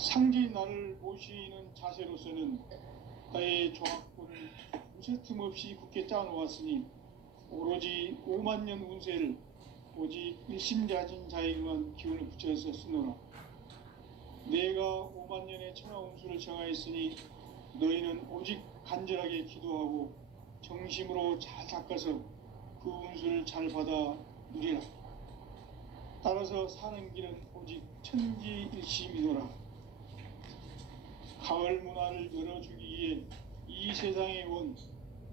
상지 나를 모시는 자세로서는 나의 조합권을 무쇠틈 없이 굳게 짜놓았으니 오로지 5만 년 운세를 오직 일심자진 자에게만 기운을 붙여서 쓰노라. 내가 5만 년의 천하 운수를 정하였으니 너희는 오직 간절하게 기도하고 정심으로 잘 닦아서 그 운수를 잘 받아 누리라. 따라서 사는 길은 오직 천지일심이노라. 가을 문화를 열어주기 위해 이 세상에 온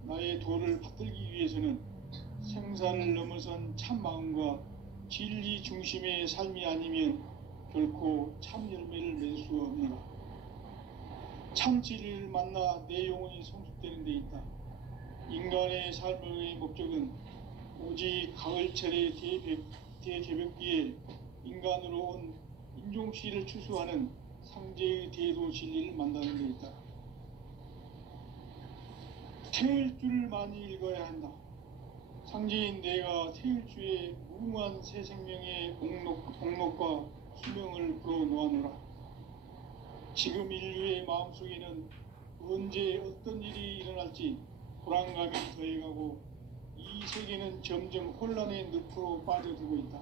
나의 도를 받들기 위해서는 생사를 넘어선 참 마음과 진리 중심의 삶이 아니면 결코 참 열매를 맺을 수 없노라. 참 진리를 만나 내 영혼이 성숙되는 데 있다. 인간의 삶의 목적은 오직 가을철의 대개벽기에 인간으로 온 인종씨를 추수하는 상제의 대도 진리를 만나는 데 있다. 태일주를 많이 읽어야 한다. 상제인 내가 태일주의 무궁한 새 생명의 목록과 수명을 불어놓아노라. 지금 인류의 마음속에는 언제 어떤 일이 일어날지 불안감이 더해가고 이 세계는 점점 혼란의 늪으로 빠져들고 있다.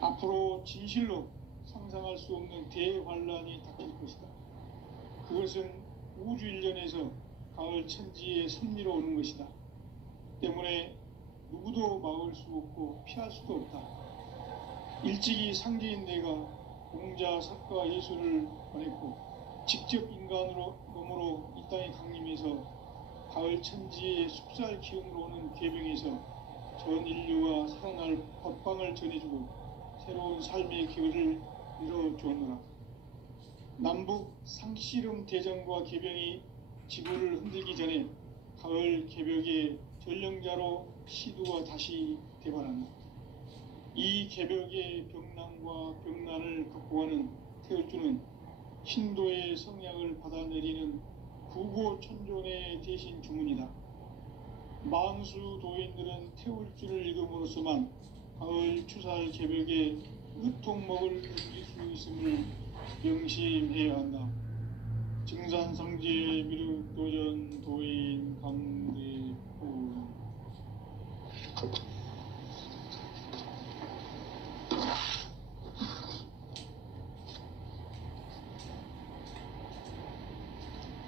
앞으로 진실로 상상할 수 없는 대환란이 닥칠 것이다. 그것은 우주 일련에서 가을 천지의 섭리로 오는 것이다. 때문에 누구도 막을 수 없고 피할 수도 없다. 일찍이 상제인 내가 공자, 석가, 예술을 보냈고 직접 인간으로 몸으로 이 땅에 강림해서 가을 천지의 숲살 기운으로 오는 계병에서 전 인류가 살아날 법방을 전해주고 새로운 삶의 기회를 이뤄주었노라. 남북 상씨름 대전과 계병이 지구를 흔들기 전에 가을 개벽의 전령자로 시두가 다시 개발한다. 이 개벽의 병난과 병난을 극복하는 태울주는 신도의 성약을 받아내리는 구고천존의 대신 주문이다. 만수 도인들은 태울주를 읽음으로써만 가을 추살 개벽의 으통목을 넘길 수 있음을 명심해야 한다. 증산성제 미륵도전 도인 강대포.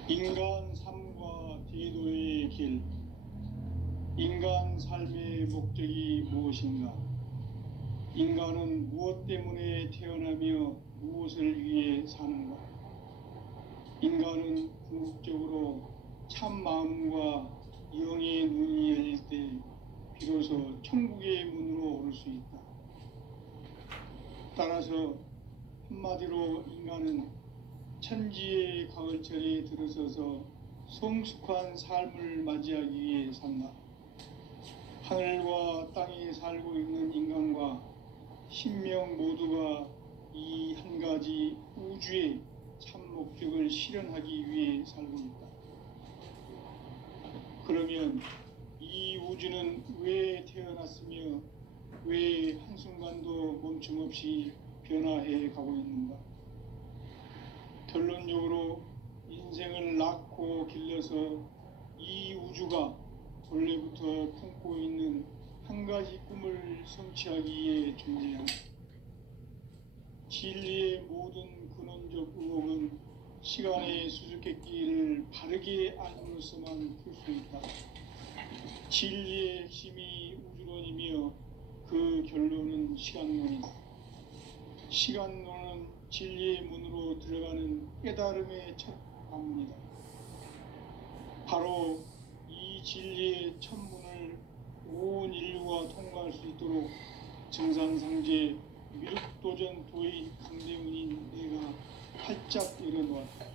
인간 삶과 제도의 길. 인간 삶의 목적이 무엇인가? 인간은 무엇 때문에 태어나며 무엇을 위해 사는가? 인간은 궁극적으로 참 마음과 영의 눈이 열릴 때 비로소 천국의 문으로 오를 수 있다. 따라서 한마디로 인간은 천지의 가을철에 들어서서 성숙한 삶을 맞이하기 위해 산다. 하늘과 땅에 살고 있는 인간과 신명 모두가 이 한 가지 우주의 참 목적을 실현하기 위해 살고 있다. 그러면 이 우주는 왜 태어났으며 왜 한순간도 멈춤없이 변화해 가고 있는가? 결론적으로 인생을 낳고 길러서 이 우주가 원래부터 품고 있는 한 가지 꿈을 성취하기 위해 존재한다. 진리의 모든 근원적 의혹은 시간의 수수께끼를 바르게 알므로서만 풀 수 있다. 진리의 핵심이 우주론이며 그 결론은 시간론이다. 시간론은 진리의 문으로 들어가는 깨달음의 첫 관문이다. 바로 이 진리의 첫 문을 온 인류가 통과할 수 있도록 증산상제 미륵도전 도인 강대문인 내가 활짝 열어놓았다.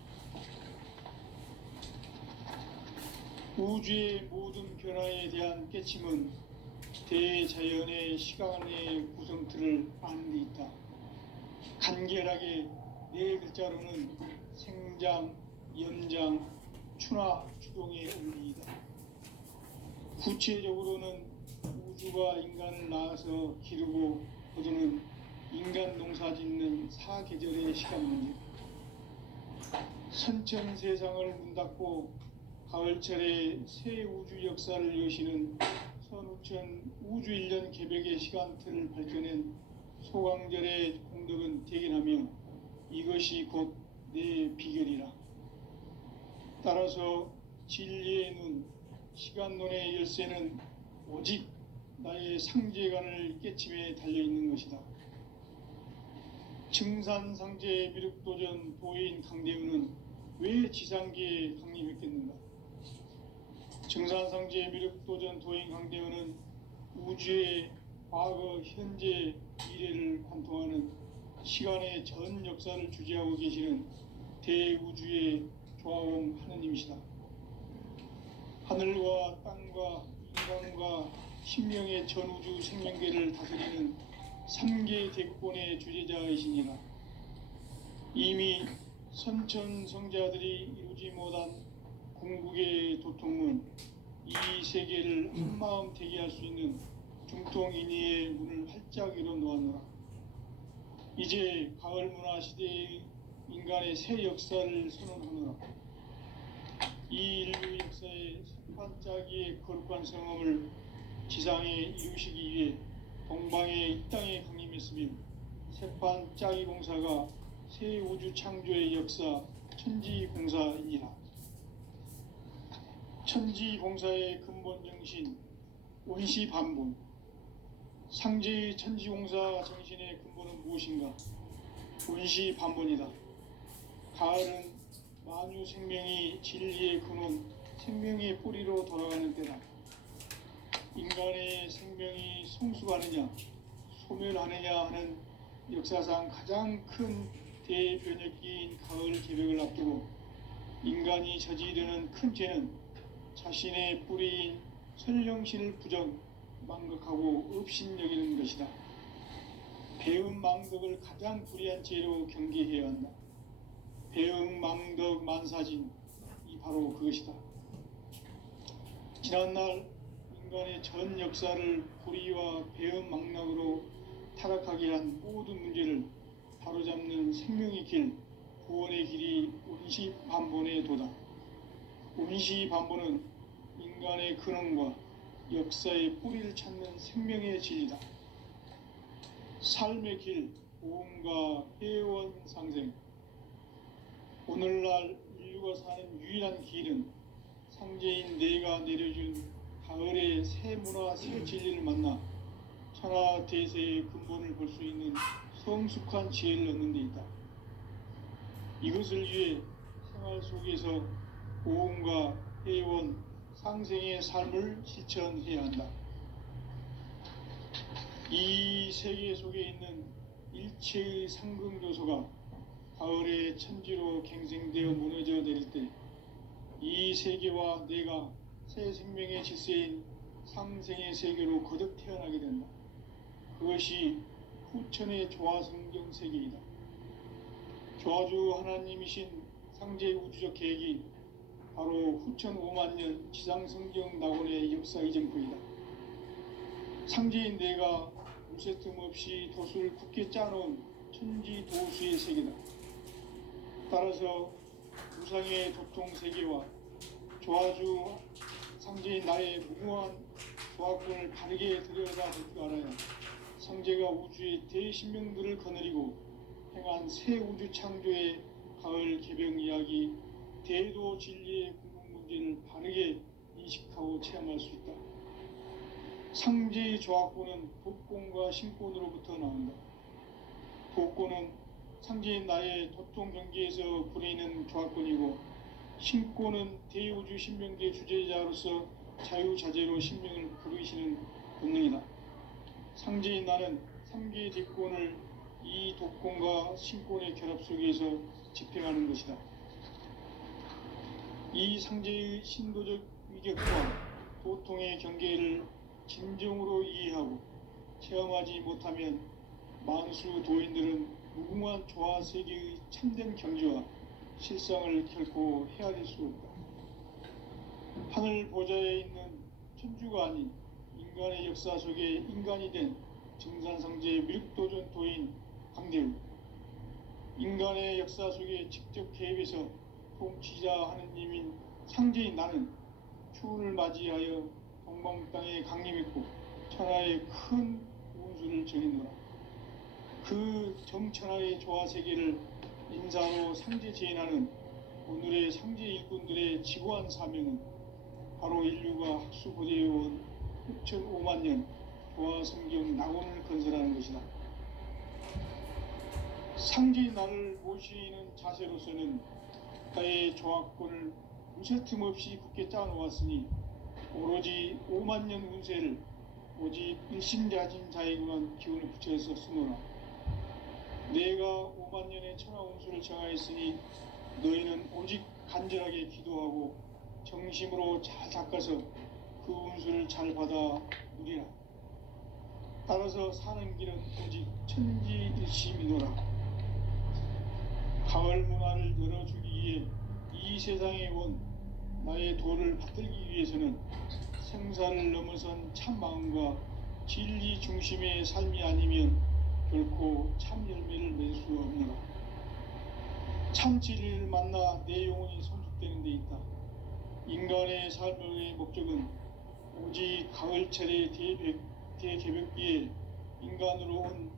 우주의 모든 변화에 대한 깨침은 대자연의 시간의 구성틀을 아는 데 있다. 간결하게 네 글자로는 생장, 연장, 추나 추동의 원리이다. 구체적으로는 우주가 인간을 낳아서 기르고 거두는 인간 농사 짓는 사계절의 시간 문제, 선천 세상을 문 닫고 가을철에 새 우주 역사를 여시는 선우천 우주 1년 개벽의 시간틀을 밝혀낸 소강절의 공덕은 대견하며 이것이 곧 내 비결이라. 따라서 진리의 눈, 시간론의 열쇠는 오직 나의 상제관을 깨침에 달려있는 것이다. 증산상제 미륵도전 도인 강대우는 왜 지상계에 강림했겠는가? 증산상제 미륵도전 도인 강대우는 우주의 과거, 현재, 미래를 관통하는 시간의 전 역사를 주재하고 계시는 대우주의 조화원 하느님이시다. 하늘과 땅과 인간과 신명의 전우주 생명계를 다스리는 3계 대권의 주재자이시니라. 이미 선천성자들이 이루지 못한 궁극의 도통문, 이 세계를 한마음 대기할 수 있는 중통인의의 문을 활짝 열어 놓았노라. 이제 가을 문화 시대의 인간의 새 역사를 선언하노라. 이 인류 역사의 반짝이의 거룩한 성험을 지상에 이루시기 위해 동방의 이 땅에 강림했으며 새반짝이 공사가 새 우주 창조의 역사 천지공사이니라. 천지공사의 근본 정신 원시반본. 상제의 천지공사 정신의 근본은 무엇인가? 원시반본이다. 가을은 만유 생명이 진리의 근원, 생명의 뿌리로 돌아가는 때다. 인간의 생명이 성숙하느냐, 소멸하느냐 하는 역사상 가장 큰 대변혁기인 가을 개벽을 앞두고 인간이 저지르는 큰 죄는 자신의 뿌리인 선령신을 부정, 망각하고 업신여기는 것이다. 배음 망덕을 가장 불의한 죄로 경계해야 한다. 배음 망덕 만사진, 이 바로 그것이다. 지난날 인간의 전 역사를 불의와 배음 망락으로 타락하게 한 모든 문제를 바로잡는 생명의 길, 구원의 길이 원시반본의 도다. 원시반본은 인간의 근원과 역사의 뿌리를 찾는 생명의 진리다. 삶의 길, 보험과 회원 상생. 오늘날 인류가 사는 유일한 길은 상제인 내가 내려준 가을의 새 문화, 새 진리를 만나 천하 대세의 근본을 볼 수 있는 성숙한 지혜를 얻는 데 있다. 이것을 위해 생활 속에서 보험과 회원, 상생의 삶을 실천해야 한다. 이 세계 속에 있는 일체의 상승조소가 가을의 천지로 갱생되어 무너져 내릴 때 이 세계와 내가 새 생명의 질서인 상생의 세계로 거듭 태어나게 된다. 그것이 후천의 조화성경 세계이다. 조화주 하나님이신 상제 우주적 계획이 바로 후천 5만년 지상성경 낙원의 역사 이전부이다. 상제인 내가 무쇠틈 없이 도수를 굳게 짜놓은 천지 도수의 세계다. 따라서 우상의 도통 세계와 조화주 상제인 나의 무궁한 조화권을 바르게 들여다볼 줄 알아야 상제가 우주의 대신명들을 거느리고 행한 새 우주 창조의 가을 개벽 이야기, 대도 진리의 궁극 문제를 바르게 인식하고 체험할 수 있다. 상제의 조화권은 독권과 신권으로부터 나온다. 독권은 상제인 나의 도통 경계에서 부리는 조화권이고, 신권은 대우주 신명계 주제자로서 자유자재로 신명을 부르시는 본능이다. 상제인 나는 3계 대권을 이 독권과 신권의 결합 속에서 집행하는 것이다. 이 상제의 신도적 위격과 도통의 경계를 진정으로 이해하고 체험하지 못하면 만수 도인들은 무궁한 조화 세계의 참된 경지와 실상을 결코 헤아릴 수 없다. 하늘 보좌에 있는 천주가 아닌 인간의 역사 속에 인간이 된 증산상제 미륵도전 도인 강대우. 인간의 역사 속에 직접 개입해서 통치자 하느님인 상제인 나는 추운을 맞이하여 동방 땅에 강림했고 천하의 큰 운수를 전했노라. 그 정천하의 조화 세계를 인사로 상제 제인하는 오늘의 상제 일꾼들의 지고한 사명은 바로 인류가 학수고대해온 6,500만 년 조화 성경 낙원을 건설하는 것이다. 상제인 나를 모시는 자세로서는 나의 조화권을 무쇠틈 없이 굳게 짜놓았으니 오로지 5만 년 운세를 오직 일심자진 자에게만 기운을 붙여서 쓰노라. 내가 5만 년의 천하 운수를 정하였으니 너희는 오직 간절하게 기도하고 정심으로 잘 닦아서 그 운수를 잘 받아 누리라. 따라서 사는 길은 오직 천지일심이노라. 가을 문화를 열어주기 위해 이 세상에 온 나의 도를 받들기 위해서는 생사를 넘어선 참 마음과 진리 중심의 삶이 아니면 결코 참 열매를 맺을 수 없노라. 참 진리를 만나 내 영혼이 성숙되는 데 있다. 인간의 삶의 목적은 오직 가을철의 대개벽기에 인간으로 온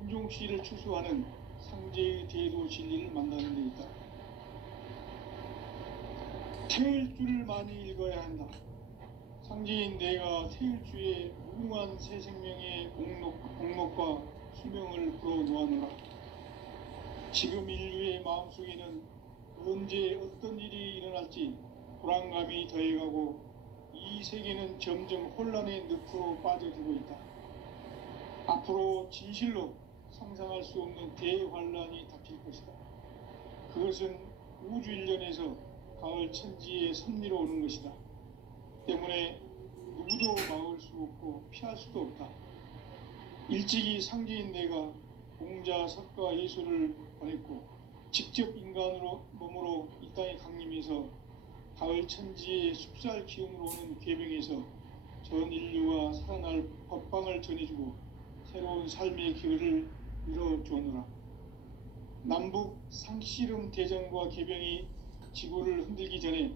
인종씨를 추수하는 상제의 대도 진리를 만나는 데 있다. 태일주를 많이 읽어야 한다. 상제인 내가 태일주의 무궁한 새 생명의 공록과 수명을 불어놓아노라. 지금 인류의 마음속에는 언제 어떤 일이 일어날지 불안감이 더해가고 이 세계는 점점 혼란의 늪으로 빠져들고 있다. 앞으로 진실로 상상할 수 없는 대환란이 닥칠 것이다. 그것은 우주 일련에서 가을 천지의 섭리로 오는 것이다. 때문에 누구도 막을 수 없고 피할 수도 없다. 일찍이 상제인 내가 공자, 석가, 예수를 보냈고 직접 인간으로 몸으로 이 땅에 강림해서 가을 천지의 숲살 기운으로 오는 계병에서 전 인류가 살아날 법방을 전해주고 새로운 삶의 기회를 이뤄주오노라. 남북 상씨름 대전과 계병이 지구를 흔들기 전에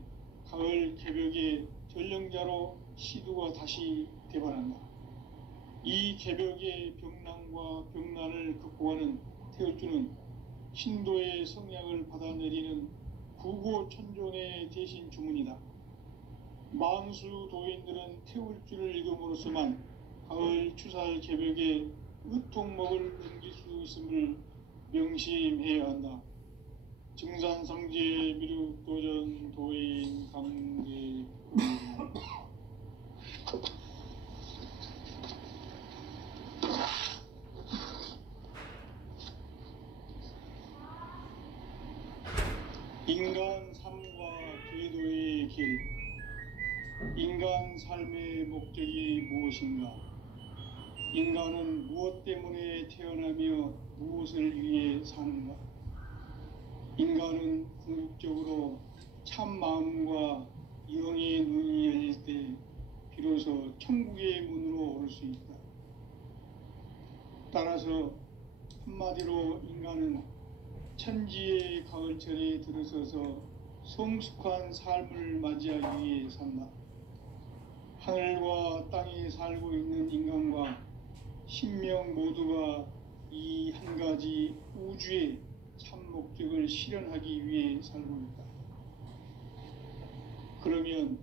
가을 개벽의 전령자로 시두가 다시 되발한다. 이 개벽의 병난과 병난을 극복하는 태울주는 신도의 성량을 받아내리는 구고천존의 대신 주문이다. 만수 도인들은 태울주를 읽음으로써만 가을 추살 개벽의 의통목을 넘길 수 있음을 명심해야 한다. 증산상제 미륵도전 도인 강제 인간 삶과 궤도의 길. 인간 삶의 목적이 무엇인가? 인간은 무엇 때문에 태어나며 무엇을 위해 사는가? 인간은 궁극적으로 참 마음과 영의 눈이 열릴 때 비로소 천국의 문으로 올 수 있다. 따라서 한마디로 인간은 천지의 가을철에 들어서서 성숙한 삶을 맞이하기 위해 산다. 하늘과 땅에 살고 있는 인간과 신명 모두가 이 한 가지 우주의 참 목적을 실현하기 위해 살고 있다. 그러면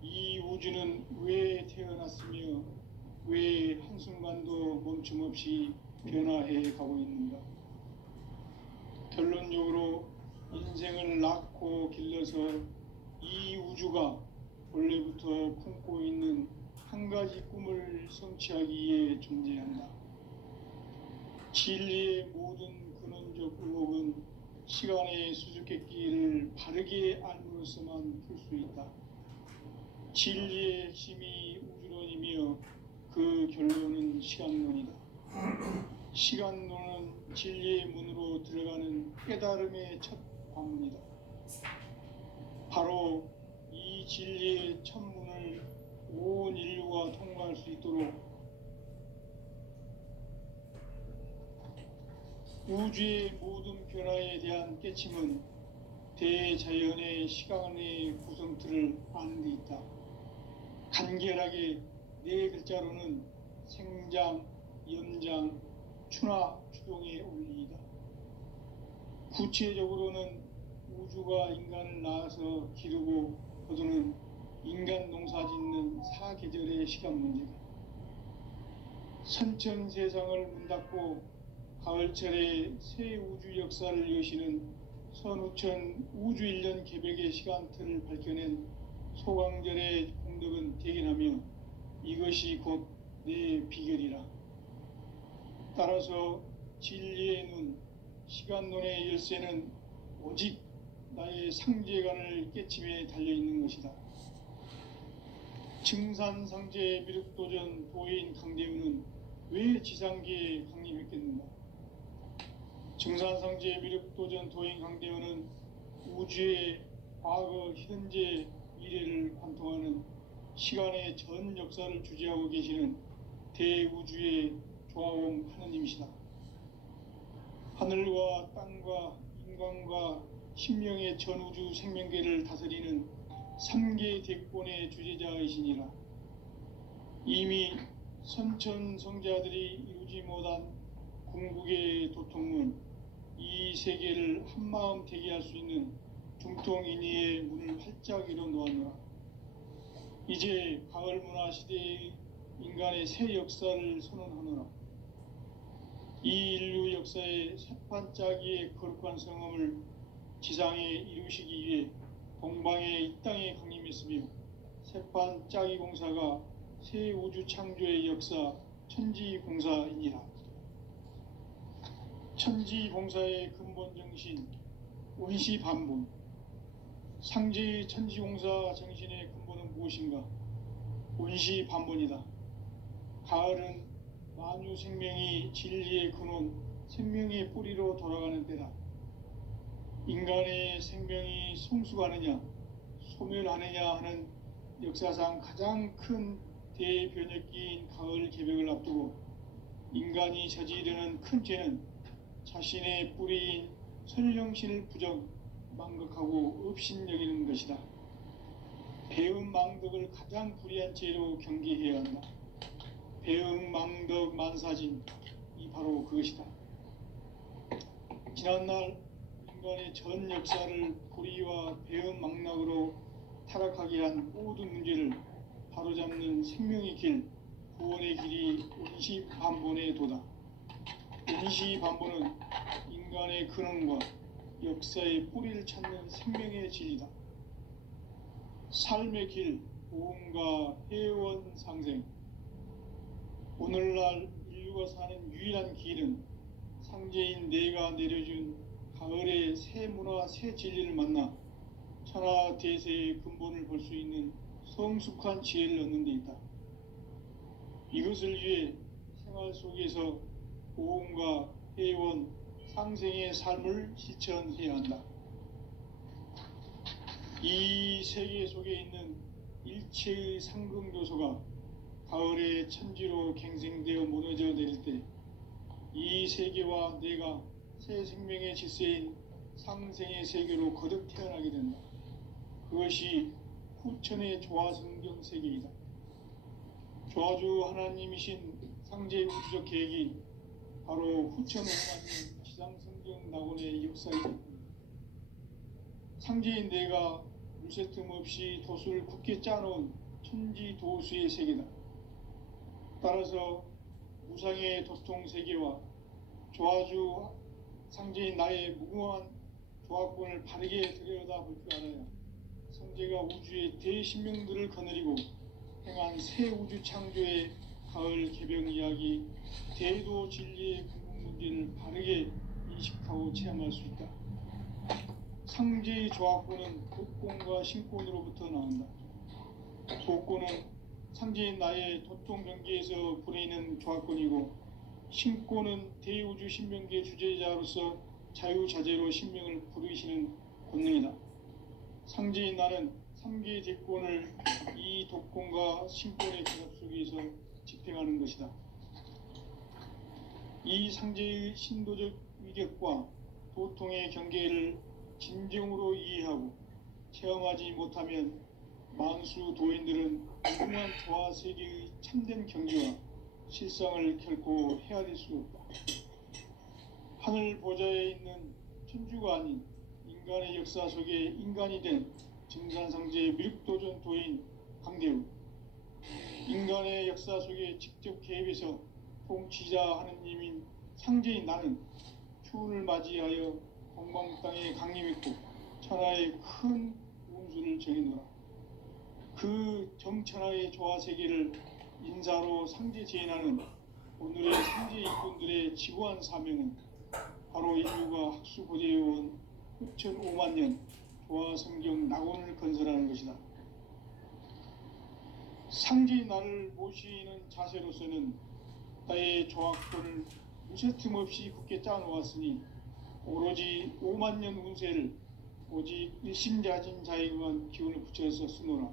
이 우주는 왜 태어났으며 왜 한순간도 멈춤 없이 변화해 가고 있는가? 결론적으로 인생을 낳고 길러서 이 우주가 원래부터 품고 있는 한 가지 꿈을 성취하기 위해 존재한다. 진리의 모든 근원적 의혹은 시간의 수수께끼를 바르게 알므로서만 풀 수 있다. 진리의 핵심이 우주론이며 그 결론은 시간론이다. 시간론은 진리의 문으로 들어가는 깨달음의 첫 관문이다. 바로 이 진리의 첫 문을 온 인류가 통과할 수 있도록 우주의 모든 변화에 대한 깨침은 대자연의 시간의 구성틀을 아는 데 있다. 간결하게 네 글자로는 생장, 연장, 추나 추동의 원리이다. 구체적으로는 우주가 인간을 낳아서 기르고 거두는 인간 농사 짓는 사계절의 시간 문제다. 선천 세상을 문 닫고 가을철에 새 우주 역사를 여시는 선우천 우주 1년 개백의 시간틀을 밝혀낸 소강절의 공덕은 대견하며 이것이 곧 내 비결이라. 따라서 진리의 눈, 시간론의 열쇠는 오직 나의 상제관을 깨침에 달려있는 것이다. 증산상제 미륵도전 도인 강대우는 왜 지상계에 강림했겠는가? 증산상제 미륵도전 도인 강대우는 우주의 과거, 현재, 미래를 관통하는 시간의 전 역사를 주재하고 계시는 대우주의 조화원 하느님이시다. 하늘과 땅과 인간과 신명의 전우주 생명계를 다스리는 3계 대권의 주재자이시니라. 이미 선천성자들이 이루지 못한 궁극의 도통문, 이 세계를 한마음 되게 할 수 있는 중통인의의 문을 활짝 열어 놓았노라. 이제 가을 문화 시대의 인간의 새 역사를 선언하노라. 이 인류 역사의 새판짜기의 거룩한 성함을 지상에 이루시기 위해 동방의 이 땅에 강림했으며 새판짜기 공사가 새 우주 창조의 역사 천지공사이니라. 천지공사의 근본 정신 원시반본, 상제의 천지공사 정신의 근본은 무엇인가? 원시반본이다. 가을은 만유 생명이 진리의 근원, 생명의 뿌리로 돌아가는 때다. 인간의 생명이 성숙하느냐, 소멸하느냐 하는 역사상 가장 큰 대변혁기인 가을 개벽을 앞두고 인간이 저지르는 큰 죄는 자신의 뿌리인 설령신을 부정, 망각하고 업신여기는 것이다. 배음 망덕을 가장 불의한 죄로 경계해야 한다. 배음 망덕 만사진, 이 바로 그것이다. 지난날 인간의 전 역사를 불의와 배음 망락으로 타락하게 한 모든 문제를 바로잡는 생명의 길, 구원의 길이 원시반본의 도다. 원시반본은 인간의 근원과 역사의 뿌리를 찾는 생명의 진리다. 삶의 길, 보험과 회원 상생. 오늘날 인류가 사는 유일한 길은 상제인 내가 내려준 가을의 새 문화, 새 진리를 만나 천하 대세의 근본을 볼 수 있는 성숙한 지혜를 얻는 데 있다. 이것을 위해 생활 속에서 보험과 회원, 상생의 삶을 실천해야 한다. 이 세계 속에 있는 일체의 상금 요소가 가을의 천지로 갱생되어 무너져 내릴 때 이 세계와 내가 새 생명의 질서인 상생의 세계로 거듭 태어나게 된다. 그것이 후천의 조화성경 세계이다. 조화주 하나님이신 상제 우주적 계획이 바로 후천 하나님 지상성경 낙원의 역사이다. 상제인 내가 물새 틈 없이 도수를 굳게 짜놓은 천지 도수의 세계다. 따라서 무상의 도통 세계와 조화주 상제인 나의 무궁한 조화권을 바르게 들여다볼 줄 알아야 상제가 우주의 대신명들을 거느리고 행한 새 우주 창조의 가을 개병 이야기, 대도 진리의 근본 문제를 바르게 인식하고 체험할 수 있다. 상제의 조화권은 도권과 신권으로부터 나온다. 도권은 상제인 나의 도통 경계에서 부리는 조화권이고, 신권은 대우주 신명계 주제자로서 자유자재로 신명을 부르시는 권능이다. 상제인 나는 3계 대권을 이 도권과 신권의 결합 속에서 집행하는 것이다. 이 상제의 신도적 위격과 도통의 경계를 진정으로 이해하고 체험하지 못하면 만수 도인들은 무궁한 조화 세계의 참된 경지와 실상을 결코 헤아릴 수 없다. 하늘 보좌에 있는 천주가 아닌 인간의 역사 속에 인간이 된 증산상제 미륵도전 도인 강대우, 인간의 역사 속에 직접 개입해서 통치자 하느님인 상제인 나는 추운을 맞이하여 동방 땅에 강림했고 천하의 큰 운수를 정해놓아 그 정천하의 조화 세계를 인사로 상제 제인하는 오늘의 상제 일꾼들의 지구한 사명은 바로 인류가 학수고대해온 흡천 5만 년 조화 성경 낙원을 건설하는 것이다. 상제인 나를 모시는 자세로서는 나의 조합권을 무쇠틈 없이 굳게 짜놓았으니 오로지 5만 년 운세를 오직 일심자진 자에게만 기운을 붙여서 쓰노라.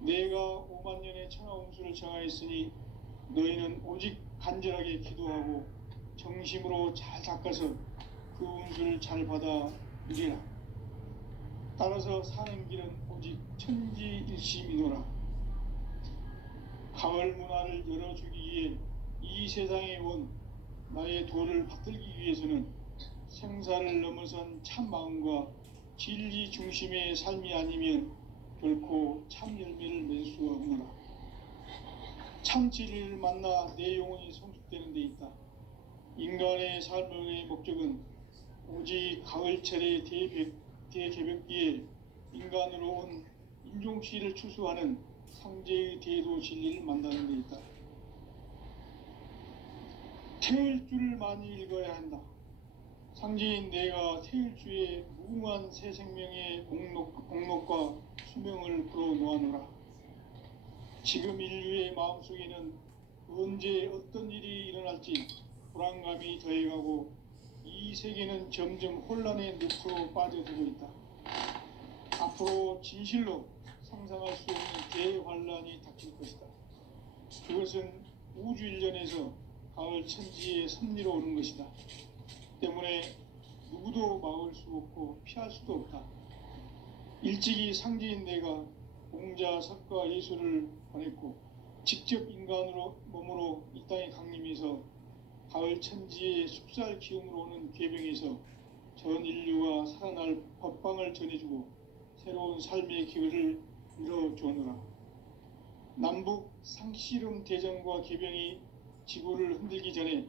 내가 5만 년의 천하 운수를 정하였으니 너희는 오직 간절하게 기도하고 정심으로 잘 닦아서 그 운수를 잘 받아 누리라. 따라서 사는 길은 오직 천지일심이노라. 가을 문화를 열어주기 위해 이 세상에 온 나의 도를 받들기 위해서는 생사를 넘어선 참 마음과 진리 중심의 삶이 아니면 결코 참 열매를 맺을 수가 없노라. 참 진리를 만나 내 영혼이 성숙되는 데 있다. 인간의 삶의 목적은 오직 가을철의 대개벽기에 인간으로 온 인종씨를 추수하는 상제의 대도 진리를 만나는 데 있다. 태일주를 많이 읽어야 한다. 상제인 내가 태일주의 무궁한 새 생명의 목록과 수명을 풀어놓아노라. 지금 인류의 마음속에는 언제 어떤 일이 일어날지 불안감이 더해가고 이 세계는 점점 혼란의 늪으로 빠져들고 있다. 앞으로 진실로 상상할 수 없는 대환란이 닥칠 것이다. 그것은 우주 일전에서 가을 천지의 섭리로 오는 것이다. 때문에 누구도 막을 수 없고 피할 수도 없다. 일찍이 상제인 내가 공자, 석가, 예수를 보냈고 직접 인간으로 몸으로 이 땅에 강림해서 가을 천지의 숲살 기운으로 오는 궤병에서 전 인류가 살아날 법방을 전해주고 새로운 삶의 기회를 열어주노라. 남북 상씨름 대전과 개병이 지구를 흔들기 전에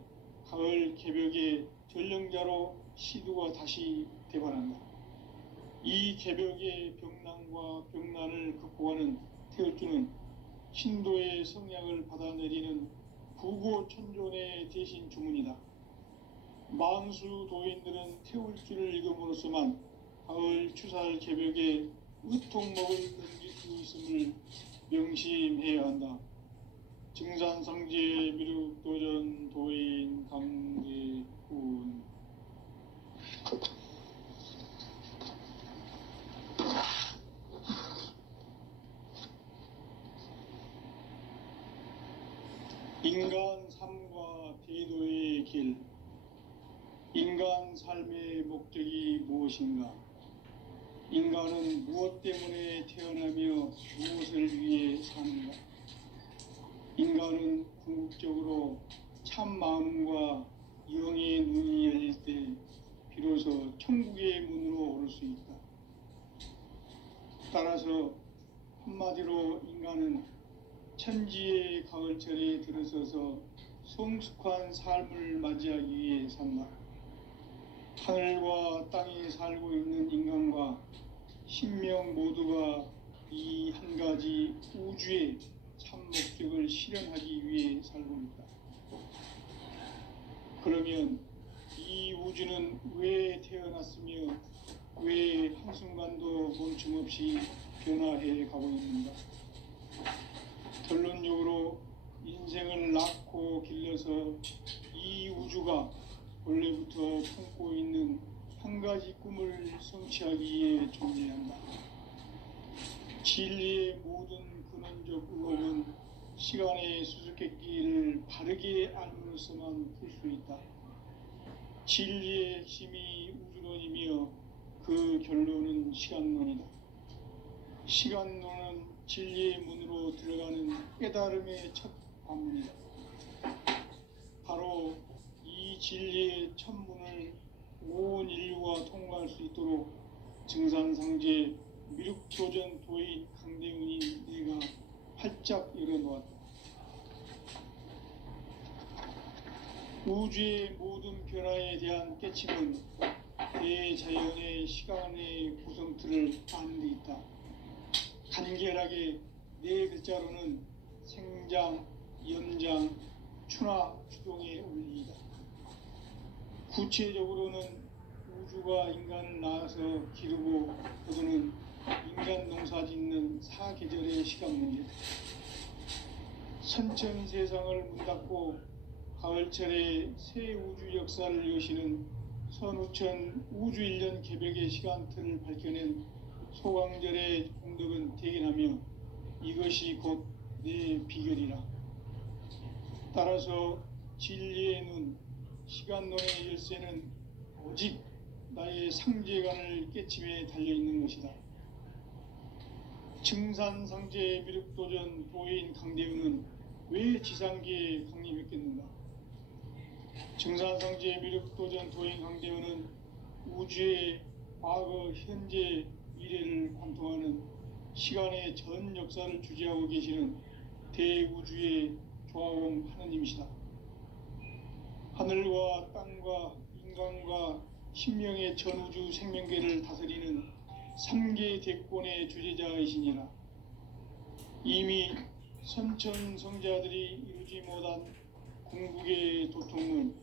가을 개벽의 전령자로 시두가 다시 대발한다. 이 개벽의 병난과 병난을 극복하는 태울주는 신도의 성약을 받아내리는 부고천존의 대신 주문이다. 만수 도인들은 태울주를 읽음으로써만 가을 추살 개벽의 의통목을 넘길 수 있음을 명심해야 한다. 증산상제 미륵도전 도인 강대훈. 인간 삶과 대도의 길. 인간 삶의 목적이 무엇인가? 인간은 무엇 때문에 태어나며 무엇을 위해 사는가? 인간은 궁극적으로 참 마음과 영의 눈이 열릴 때 비로소 천국의 문으로 오를 수 있다. 따라서 한마디로 인간은 천지의 가을철에 들어서서 성숙한 삶을 맞이하기 위해 산다. 하늘과 땅에 살고 있는 인간과 신명 모두가 이 한 가지 우주의 참 목적을 실현하기 위해 살고 있다. 그러면 이 우주는 왜 태어났으며 왜 한순간도 멈춤없이 변화해 가고 있는가? 결론적으로 인생을 낳고 길러서 이 우주가 원래부터 품고 있는 한 가지 꿈을 성취하기 위해 존재한다. 진리의 모든 근원적 의혹은 시간의 수수께끼를 바르게 알므로서만 풀 수 있다. 진리의 핵심이 우주론이며 그 결론은 시간론이다. 시간론은 진리의 문으로 들어가는 깨달음의 첫 관문이다. 바로 이 진리의 첫 문을 온 인류가 통과할 수 있도록 증산상제 미륵도전 도인 강대훈이 내가 활짝 열어놓았다. 우주의 모든 변화에 대한 깨침은 대자연의 시간의 구성틀을 아는 데 있다. 간결하게 네 글자로는 생장, 연장, 추나 추동의 원리이다. 구체적으로는 우주가 인간을 낳아서 기르고 거두는 인간 농사 짓는 사계절의 시간문이다. 선천 세상을 문 닫고 가을철에 새 우주 역사를 여시는 선우천 우주 1년 개벽의 시간틀을 밝혀낸 소강절의 공덕은 대견하며 이것이 곧 내 비결이라. 따라서 진리의 눈, 시간론의 열쇠는 오직 나의 상제관을 깨침에 달려있는 것이다. 증산상제 미륵도전 도인 강대훈은 왜 지상계에 강림했겠는가? 증산상제 미륵도전 도인 강대훈은 우주의 과거, 현재, 미래를 관통하는 시간의 전 역사를 주재하고 계시는 대우주의 조화공 하느님이시다. 하늘과 땅과 인간과 신명의 전우주 생명계를 다스리는 3개 대권의 주재자이시니라. 이미 선천성자들이 이루지 못한 궁극의 도통은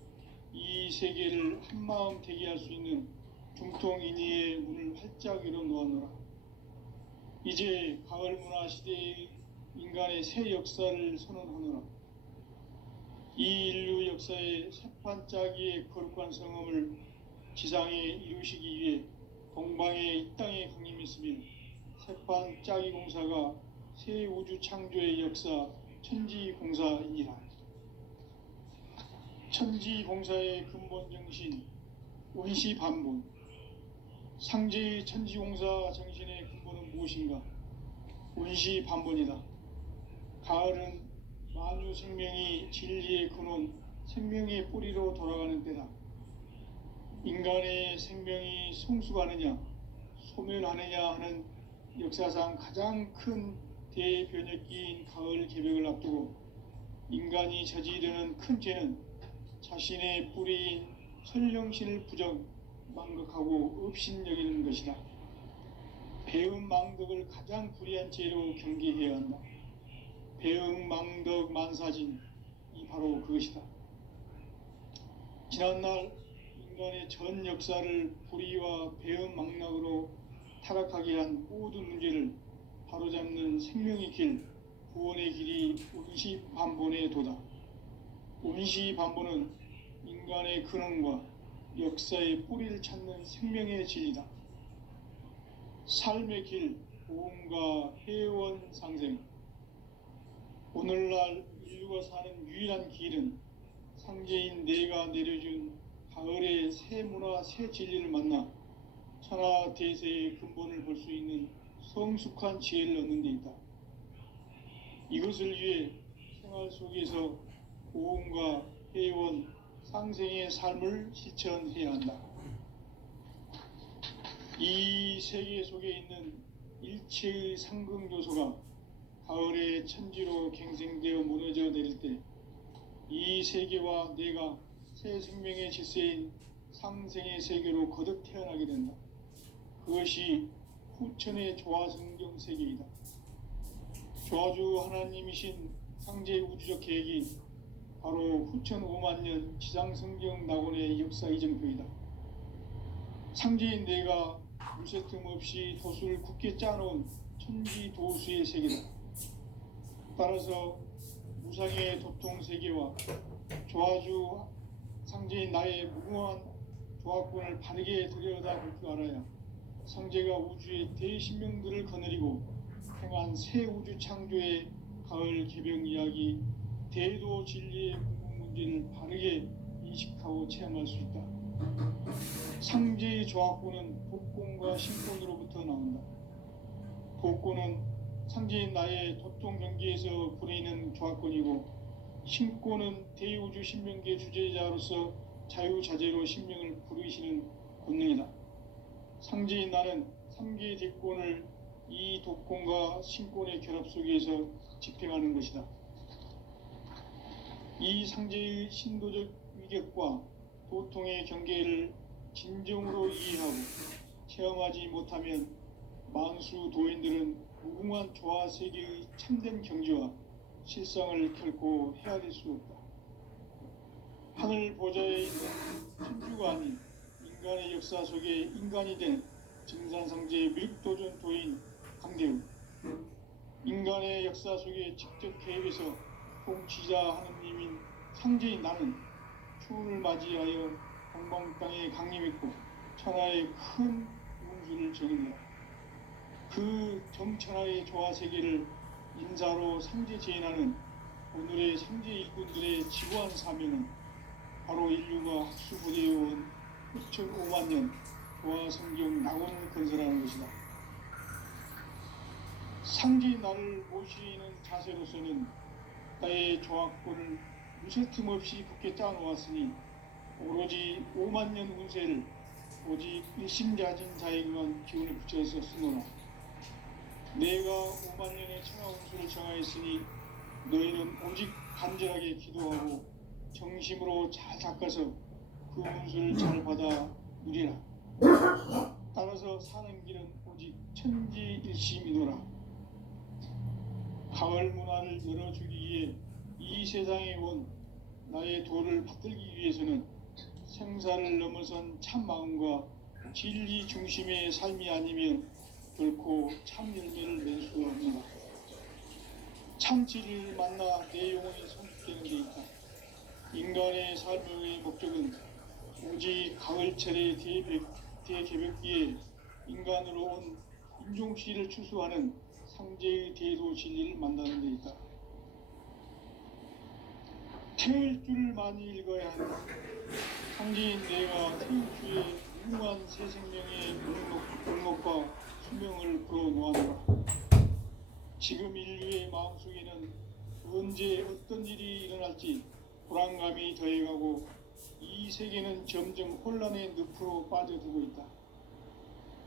이 세계를 한마음 되게 할 수 있는 중통인의의 문을 활짝 열어놓았노라. 이제 가을 문화 시대의 인간의 새 역사를 선언하노라. 이 인류 역사의 새판짜기의 거룩한 성험을 지상에 이루시기 위해 동방의 이 땅에 강림했으며 새판짜기 공사가 새 우주 창조의 역사 천지공사이니라. 천지공사의 근본 정신 운시반본. 상제의 천지공사 정신의 근본은 무엇인가? 운시반본이다. 가을은 만유 생명이 진리의 근원, 생명의 뿌리로 돌아가는 때다. 인간의 생명이 성숙하느냐, 소멸하느냐 하는 역사상 가장 큰 대변혁기인 가을 개벽을 앞두고 인간이 저지르는 큰 죄는 자신의 뿌리인 설령신을 부정, 망극하고 업신여기는 것이다. 배음 망덕을 가장 불의한 죄로 경계해야 한다. 배음 망덕 만사진이 바로 그것이다. 지난날 인간의 전 역사를 불의와 배음 망락으로 타락하게 한 모든 문제를 바로잡는 생명의 길, 구원의 길이 운시반본의 도다. 운시반본은 인간의 근원과 역사의 뿌리를 찾는 생명의 진리다. 삶의 길, 보험과 회원 상생. 오늘날 인류가 사는 유일한 길은 상제인 내가 내려준 가을의 새 문화, 새 진리를 만나 천하 대세의 근본을 볼 수 있는 성숙한 지혜를 얻는 데 있다. 이것을 위해 생활 속에서 보험과 회원, 상생의 삶을 실천해야 한다. 이 세계 속에 있는 일체의 상극 요소가 가을의 천지로 갱생되어 무너져 내릴 때 이 세계와 내가 새 생명의 질서인 상생의 세계로 거듭 태어나게 된다. 그것이 후천의 조화성경 세계이다. 조화주 하나님이신 상제 우주적 계획이 바로 후천 5만년 지상성경 낙원의 역사 이정표이다. 상제인 내가 물새틈 없이 도수를 굳게 짜놓은 천지도수의 세계다. 따라서 무상의 도통세계와 조화주 상제인 나의 무궁한 조화권을 바르게 들여다볼 줄 알아야 상제가 우주의 대신명들을 거느리고 행한 새 우주 창조의 가을 개벽 이야기, 대도 진리의 궁극 문제를 바르게 인식하고 체험할 수 있다. 상제의 조합구는 복권과 신권으로부터 나온다. 복권은 상제인 나의 도통 경기에서 부리는 조합권이고, 신권은 대우주 신명계 주제자로서 자유자재로 신명을 부르시는 권능이다. 상제인 나는 3개의 대권을 이 독권과 신권의 결합 속에서 집행하는 것이다. 이 상제의 신도적 위격과 도통의 경계를 진정으로 이해하고 체험하지 못하면 만수 도인들은 무궁한 조화 세계의 참된 경지와 실상을 결코 헤아릴 수 없다. 하늘 보좌에 있는 천주가 아닌 인간의 역사 속에 인간이 된 증산상제 미륵도전 도인 강대우, 인간의 역사 속에 직접 개입해서 통치자 하느님인 상제인 나는 추운을 맞이하여 동방 땅에 강림했고 천하의 큰 운수를 정했노라. 그 정천하의 조화 세계를 인사로 상제 제인하는 오늘의 상제 일꾼들의 지구한 사명은 바로 인류가 학수부대해온 6,500만 년 조화 성경 낙원을 건설하는 것이다. 상제인 나를 모시는 자세로서는 나의 조합권을 무쇠틈 없이 굳게 짜놓았으니 오로지 5만 년 운세를 오직 일심자진 자에게만 기운을 붙여서 쓰노라. 내가 5만 년의 천하 운수를 정하였으니 너희는 오직 간절하게 기도하고 정심으로 잘 닦아서 그 운수를 잘 받아 누리라. 따라서 사는 길은 오직 천지일심이노라. 가을 문화를 열어주기 위해 이 세상에 온 나의 도를 받들기 위해서는 생사를 넘어선 참 마음과 진리 중심의 삶이 아니면 결코 참 열매를 낼 수 없는다. 참 진리를 만나 내 영혼이 성숙되는 데 있다. 인간의 삶의 목적은 오직 가을철의 대개벽기에 인간으로 온 인종시를 추수하는 상제의 대도 진리를 만나는 데 있다. 태울 줄을 많이 읽어야 한다. 상제인 내가 태울 주의 무궁한 새 생명의 목록과 수명을 불어놓아노라. 지금 인류의 마음속에는 언제 어떤 일이 일어날지 불안감이 더해가고 이 세계는 점점 혼란의 늪으로 빠져들고 있다.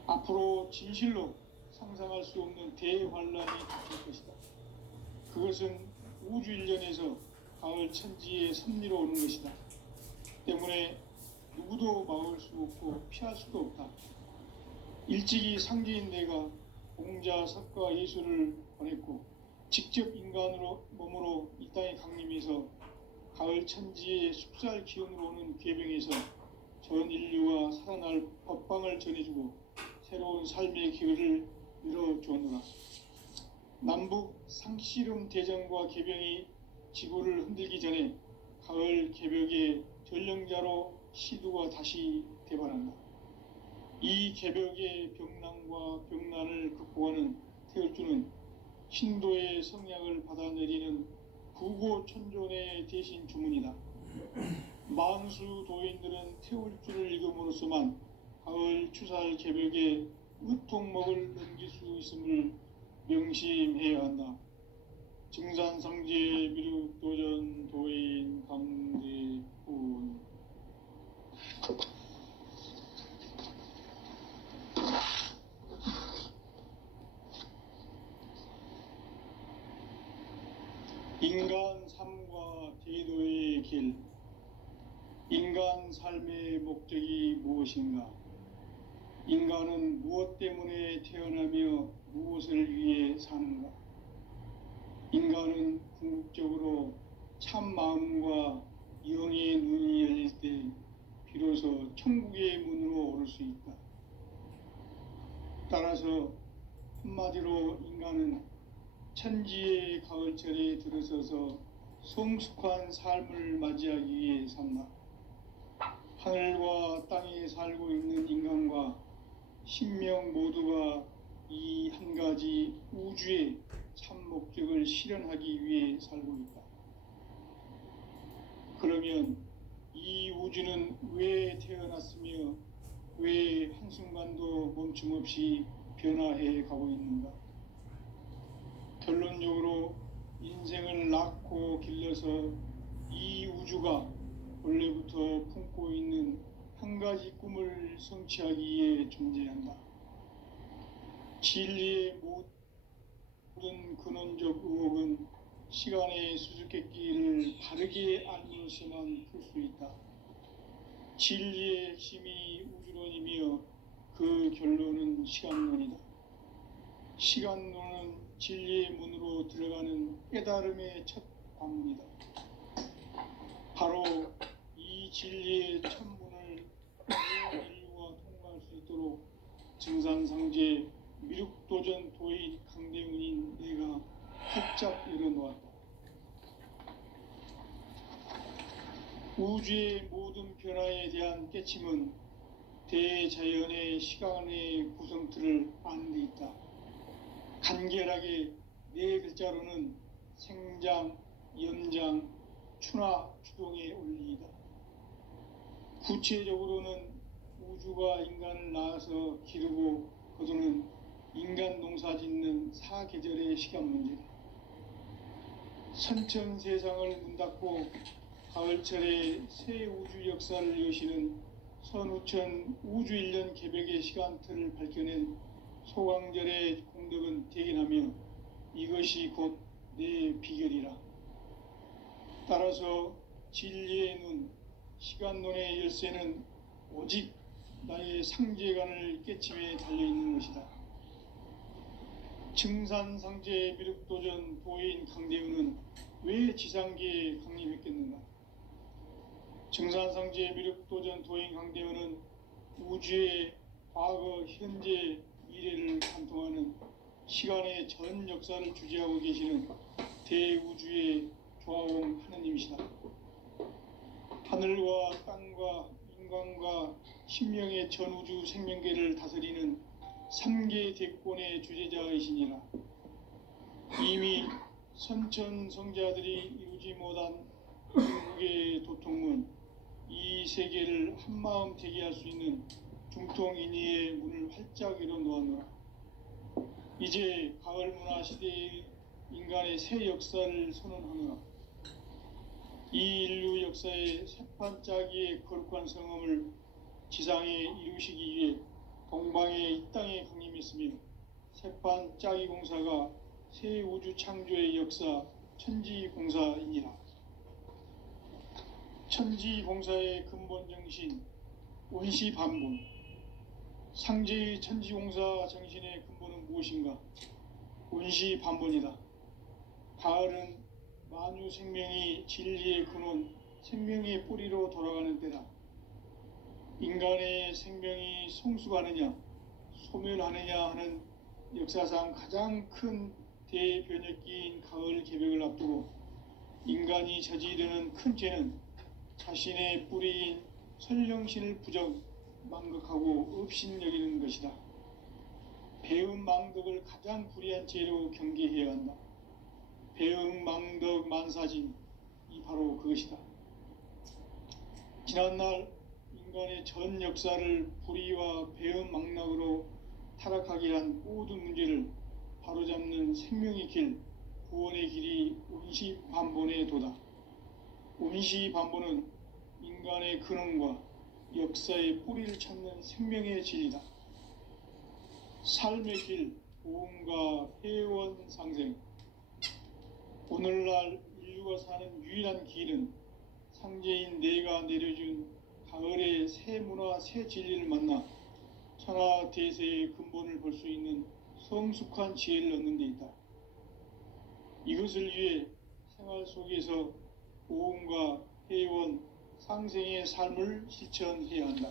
앞으로 진실로 상상할 수 없는 대환란이 닥칠 것이다. 그것은 우주 일련에서 가을 천지의 섭리로 오는 것이다. 때문에 누구도 막을 수 없고 피할 수도 없다. 일찍이 상제인 내가 공자, 석가, 예수를 보냈고 직접 인간으로 몸으로 이 땅에 강림해서 가을 천지의 숲살 기운으로 오는 궤병에서 전 인류가 살아날 법방을 전해주고 새로운 삶의 기회를 열어주었노라. 남북 상씨름 대전과 개병이 지구를 흔들기 전에 가을 개벽의 전령자로 시두가 다시 대발한다. 이 개벽의 병난과 병난을 극복하는 태울주는 신도의 성약을 받아내리는 구고천존의 대신 주문이다. 만수 도인들은 태울주를 읽음으로써만 가을 추살 개벽의 으통목을 넘길 수 있음을 명심해야 한다. 증산상제 미륵도전 도인 강대훈. 인간 삶과 제도의 길. 인간 삶의 목적이 무엇인가? 인간은 무엇 때문에 태어나며 무엇을 위해 사는가? 인간은 궁극적으로 참 마음과 영의 눈이 열릴 때 비로소 천국의 문으로 오를 수 있다. 따라서 한마디로 인간은 천지의 가을철에 들어서서 성숙한 삶을 맞이하기 위해 산다. 하늘과 땅에 살고 있는 인간과 신명 모두가 이 한 가지 우주의 참 목적을 실현하기 위해 살고 있다. 그러면 이 우주는 왜 태어났으며 왜 한순간도 멈춤 없이 변화해 가고 있는가? 결론적으로 인생을 낳고 길러서 이 우주가 원래부터 품고 있는 한 가지 꿈을 성취하기 위해 존재한다. 진리의 모든 근원적 의혹은 시간의 수수께끼를 바르게 알므로서만 풀 수 있다. 진리의 핵심이 우주론이며 그 결론은 시간론이다. 시간론은 진리의 문으로 들어가는 깨달음의 첫 관문이다. 바로 이 진리의 첫 문을 온 인류가 통과할 수 있도록 증산상제 미륵도전 도인 강대훈인 내가 활짝 열어놓았다. 우주의 모든 변화에 대한 깨침은 대자연의 시간의 구성틀을 아는 데 있다. 간결하게 네 글자로는 생장, 연장, 추나 추동의 원리이다. 구체적으로는 우주가 인간을 낳아서 기르고 거두는 인간 농사 짓는 사계절의 시간 문제다. 선천 세상을 문 닫고 가을철에 새 우주 역사를 여시는 선우천 우주 1년 개벽의 시간틀을 밝혀낸 소강절의 공덕은 대견하며 이것이 곧 내 비결이라. 따라서 진리의 눈, 시간론의 열쇠는 오직 나의 상제관을 깨침에 달려있는 것이다. 증산상제 미륵도전 도인 강대훈은 왜 지상계에 강림했겠는가? 증산상제 미륵도전 도인 강대훈은 우주의 과거, 현재, 미래를 관통하는 시간의 전 역사를 주재하고 계시는 대우주의 조화원 하느님이시다. 하늘과 땅과 인간과 신명의 전우주 생명계를 다스리는 3계 대권의 주재자이시니라. 이미 선천성자들이 이루지 못한 중국의 도통문, 이 세계를 한마음 되게 할 수 있는 중통인의의 문을 활짝 열어놓았노라. 이제 가을 문화 시대의 인간의 새 역사를 선언하노라. 이 인류 역사의 새판짜기의 거룩한 성험을 지상에 이루시기 위해 동방의 이 땅에 강림했으며 새판짜기 공사가 새 우주 창조의 역사 천지공사이니라. 천지공사의 근본 정신 원시반본, 상제의 천지공사 정신의 근본은 무엇인가? 원시반본이다. 가을은 만유 생명이 진리의 근원, 생명의 뿌리로 돌아가는 때다. 인간의 생명이 성숙하느냐, 소멸하느냐 하는 역사상 가장 큰 대변혁기인 가을 개벽을 앞두고 인간이 저지르는 큰 죄는 자신의 뿌리인 설령신을 부정, 망극하고 업신여기는 것이다. 배음 망덕을 가장 불의한 죄로 경계해야 한다. 배음 망덕 만사진, 이 바로 그것이다. 지난날 인간의 전 역사를 불의와 배음 망락으로 타락하게 한 모든 문제를 바로잡는 생명의 길, 구원의 길이 원시반본의 도다. 원시반본은 인간의 근원과 역사의 뿌리를 찾는 생명의 진리다. 삶의 길, 보험과 회원 상생. 오늘날 인류가 사는 유일한 길은 상제인 내가 내려준 가을의 새 문화, 새 진리를 만나 천하 대세의 근본을 볼 수 있는 성숙한 지혜를 얻는 데 있다. 이것을 위해 생활 속에서 보험과 회원, 상생의 삶을 실천해야 한다.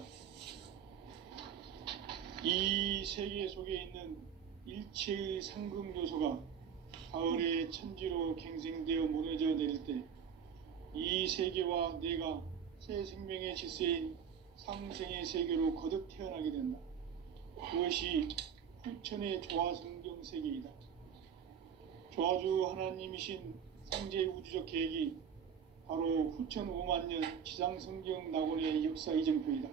이 세계 속에 있는 일체의 상금 요소가 가을의 천지로 갱생되어 무너져 내릴 때 이 세계와 내가 새 생명의 질서인 상생의 세계로 거듭 태어나게 된다. 그것이 후천의 조화성경 세계이다. 조화주 하나님이신 상제 우주적 계획이 바로 후천 5만 년 지상성경 낙원의 역사 이정표이다.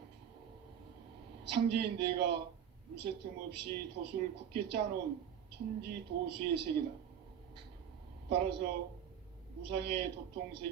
상제인 내가 물새틈 없이 도수를 굳게 짜놓은 천지 도수의 세계다. 따라서 무상의 도통 세계